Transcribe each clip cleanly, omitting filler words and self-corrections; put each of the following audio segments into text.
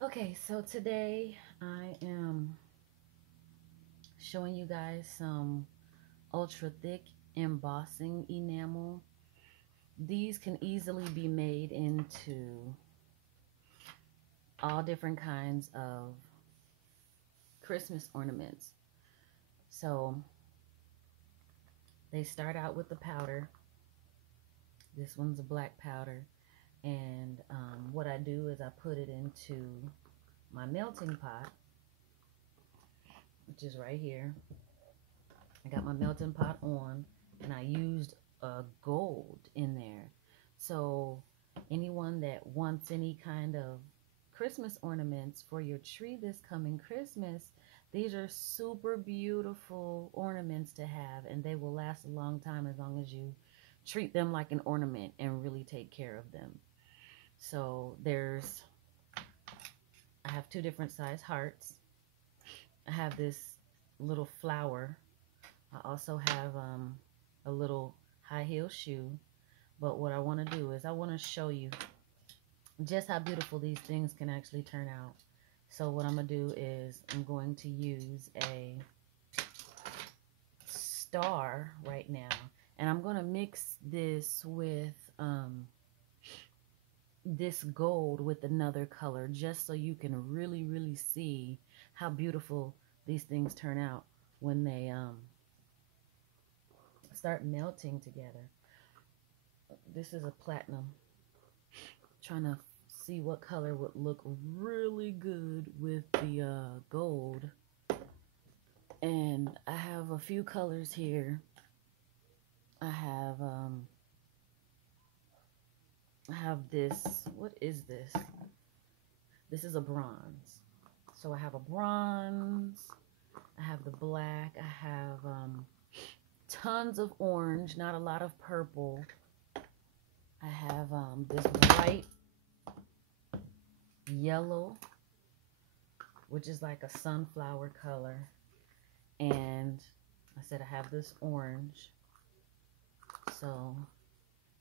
Okay, so today I am showing you guys some ultra thick embossing enamel. These can easily be made into all different kinds of Christmas ornaments. So they start out with the powder. This one's a black powder. And what I do is I put it into my melting pot, which is right here. I got my melting pot on, and I used gold in there. So anyone that wants any kind of Christmas ornaments for your tree this coming Christmas, these are super beautiful ornaments to have, and they will last a long time as long as you treat them like an ornament and really take care of them. So I have two different size hearts. I have this little flower. I also have a little high heel shoe. But what I want to do is I want to show you just how beautiful these things can actually turn out. So what I'm going to do is I'm going to use a star right now. And I'm going to mix this with this gold with another color just so you can really, really see how beautiful these things turn out when they start melting together. This is a platinum. Trying to see what color would look really good with the gold. And I have a few colors here. I have this. What is this? This is a bronze. So I have a bronze. I have the black. I have tons of orange, not a lot of purple. I have this bright yellow, which is like a sunflower color. And I said I have this orange. So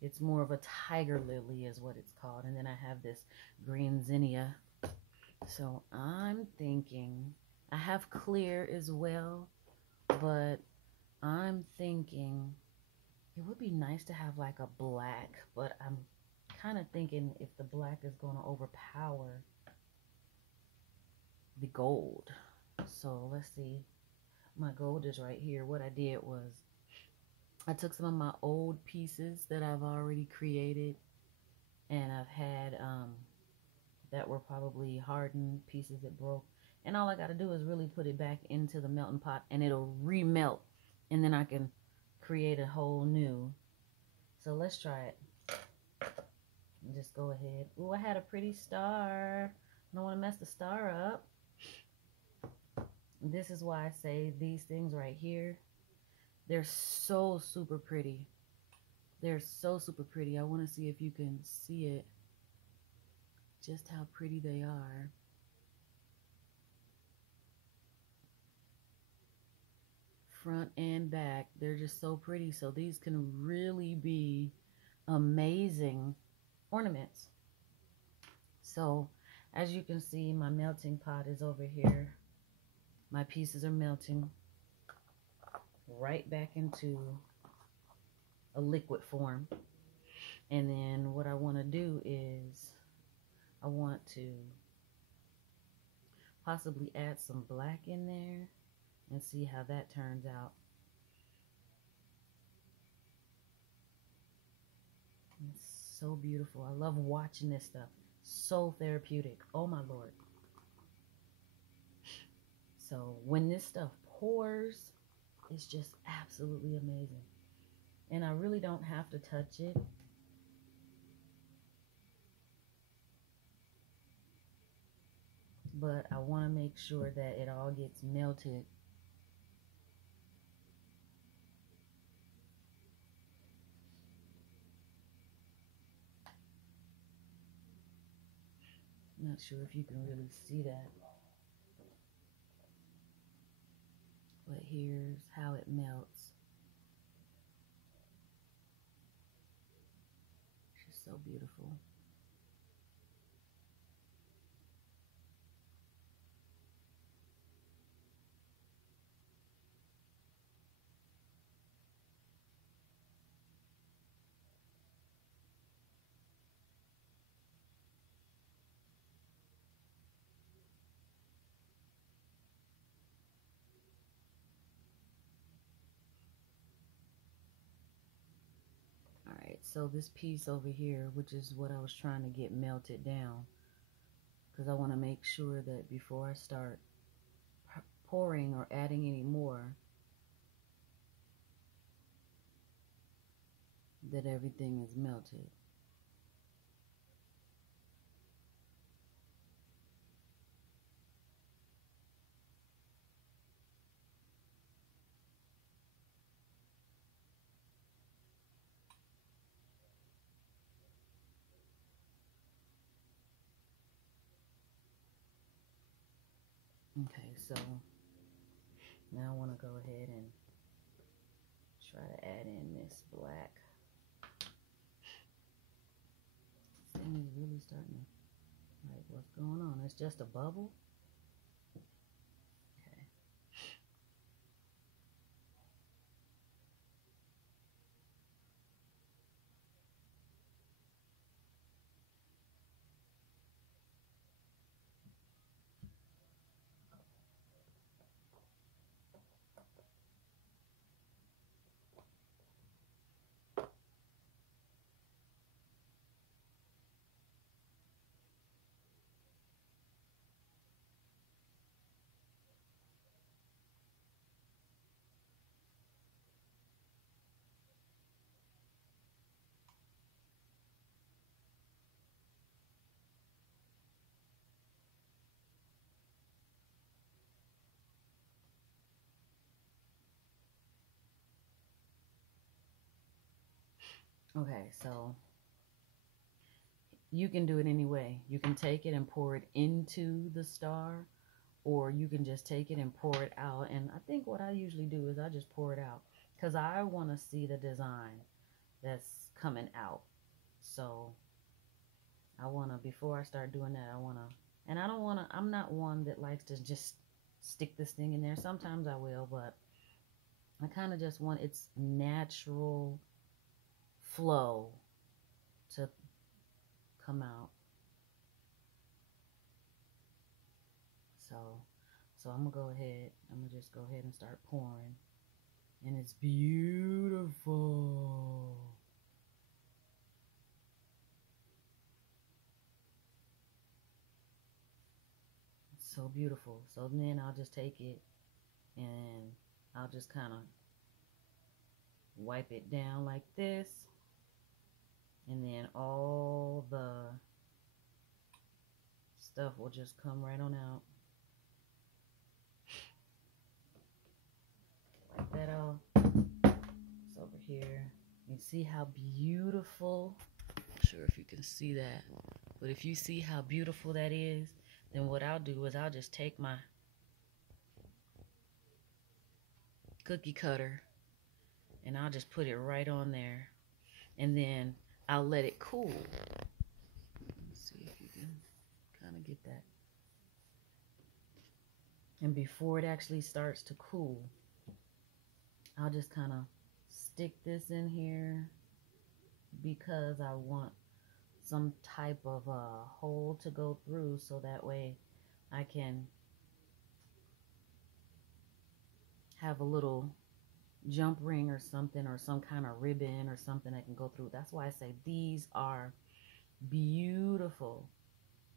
it's more of a tiger lily is what it's called. And then I have this green zinnia. So I'm thinking, I have clear as well, but I'm thinking it would be nice to have like a black, but I'm kind of thinking if the black is going to overpower the gold. So let's see. My gold is right here. What I did was I took some of my old pieces that I've already created, and I've had that were probably hardened pieces that broke. And all I got to do is really put it back into the melting pot and it'll remelt. And then I can create a whole new. So let's try it. Just go ahead. Ooh, I had a pretty star. I don't want to mess the star up. This is why I say these things right here, they're so super pretty. They're so super pretty. I want to see if you can see it. Just how pretty they are. Front and back, they're just so pretty. So these can really be amazing ornaments. So as you can see, my melting pot is over here. My pieces are melting right back into a liquid form. And then what I want to do is I want to possibly add some black in there and see how that turns out. It's so beautiful. I love watching this stuff. So therapeutic. Oh my Lord. So when this stuff pours, it's just absolutely amazing. And I really don't have to touch it. But I want to make sure that it all gets melted. Not sure if you can really see that. But here's how it melts. It's just so beautiful. so this piece over here, which is what I was trying to get melted down, because I want to make sure that before I start pouring or adding any more, that everything is melted. Okay, so now I want to go ahead and try to add in this black. This thing is really starting to, like, what's going on? It's just a bubble? Okay, so you can do it anyway. You can take it and pour it into the star, or you can just take it and pour it out. And I think what I usually do is I just pour it out because I want to see the design that's coming out. So I want to, before I start doing that, I want to, and I don't want to, I'm not one that likes to just stick this thing in there. Sometimes I will, but I kind of just want its natural flow to come out. So I'm gonna go ahead, I'm gonna just go ahead and start pouring, and it's beautiful. It's so beautiful. So then I'll just take it and I'll just kind of wipe it down like this, and then all the stuff will just come right on out. Wipe that off. It's over here. You see how beautiful? I'm not sure if you can see that, but if you see how beautiful that is, then what I'll do is I'll just take my cookie cutter and I'll just put it right on there, and then I'll let it cool. Let's see if you can kind of get that. And before it actually starts to cool, I'll just kind of stick this in here because I want some type of hole to go through, so that way I can have a little jump ring or something, or some kind of ribbon or something that can go through. That's why I say these are beautiful,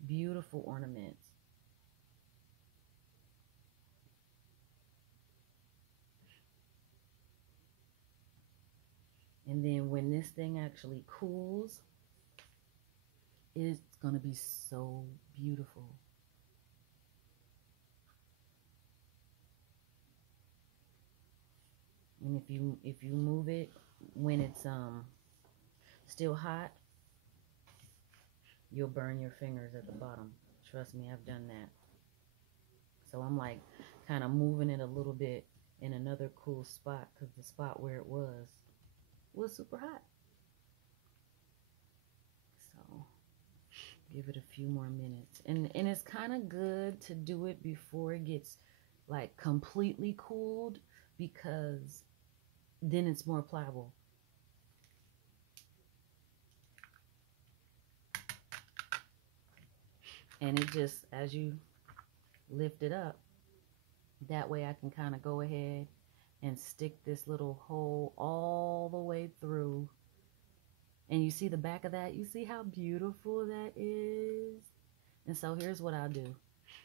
beautiful ornaments. And then when this thing actually cools, it's gonna be so beautiful. And if you move it when it's still hot, you'll burn your fingers at the bottom. Trust me, I've done that. So I'm like kind of moving it a little bit in another cool spot, because the spot where it was super hot. So give it a few more minutes. And it's kind of good to do it before it gets like completely cooled, because then it's more pliable. And it just, as you lift it up, that way I can kind of go ahead and stick this little hole all the way through And you see the back of that? You see how beautiful that is? And so here's what I'll do,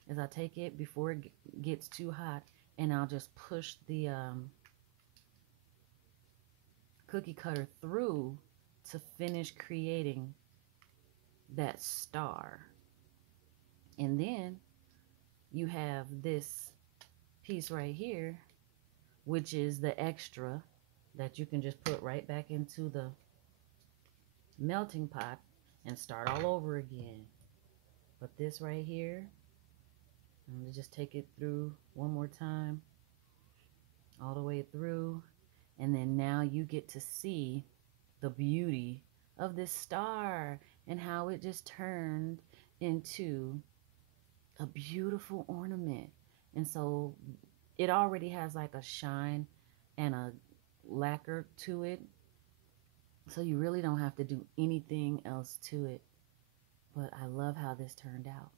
is I take it before it gets too hot, and I'll just push the cookie cutter through to finish creating that star. And then you have this piece right here, which is the extra that you can just put right back into the melting pot and start all over again. But this right here, I'm going to just take it through one more time, all the way through. And then now you get to see the beauty of this star and how it just turned into a beautiful ornament. And so it already has like a shine and a lacquer to it. So you really don't have to do anything else to it. But I love how this turned out.